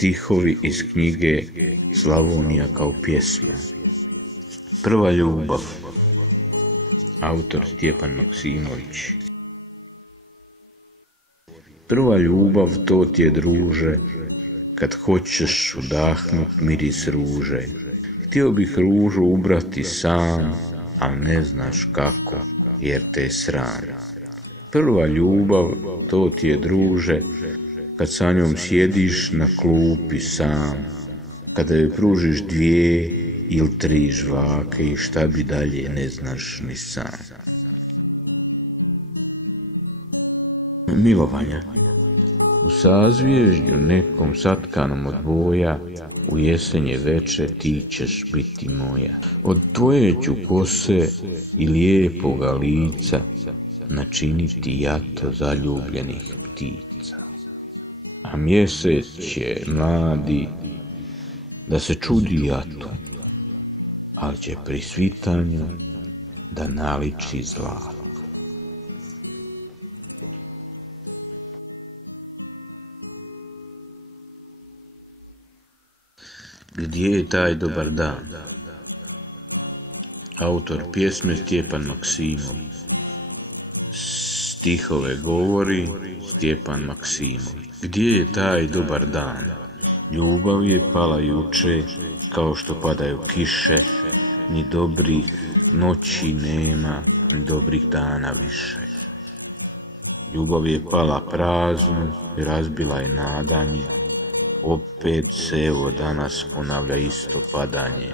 Stihovi iz knjige Slavonija kao pjesma. Prva ljubav. Autor Stjepan Maksimović. Prva ljubav to ti je, druže, kad hoćeš udahnut miris ruže. Htio bih ružu ubrati sam, a ne znaš kako, jer te je sram. Prva ljubav to ti je, druže, kad sa njom sjediš na klupi sam, kada joj pružiš 2 ili 3 žvake i šta bi dalje ne znaš ni sam. Milovanja. U sazvježdju nekom satkanom od boja, u jesenje veče ti ćeš biti moja. Od tvoje ću kose i lijepoga lica načiniti jato zaljubljenih ptica. A mjesec će mladi da se čudi jatu, ali će pri svitanju da naliči zlato. Gdje je taj dobar dan? Autor pjesme Stjepan Maksimović. Stihove govori Stjepan Maksimović. Gdje je taj dobar dan? Ljubav je pala juče, kao što padaju kiše, ni dobrih noći nema, ni dobrih dana više. Ljubav je pala prazno i razbila je nadanje, opet se evo danas ponavlja isto padanje.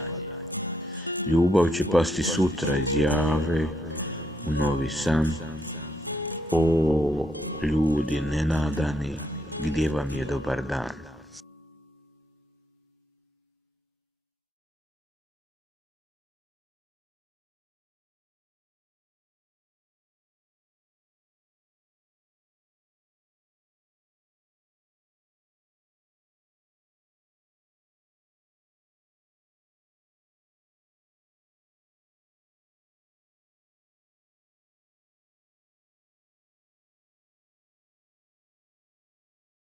Ljubav će pasti sutra iz jave u novi san. O, ljudi nenadani, gdje vam je dobar dan?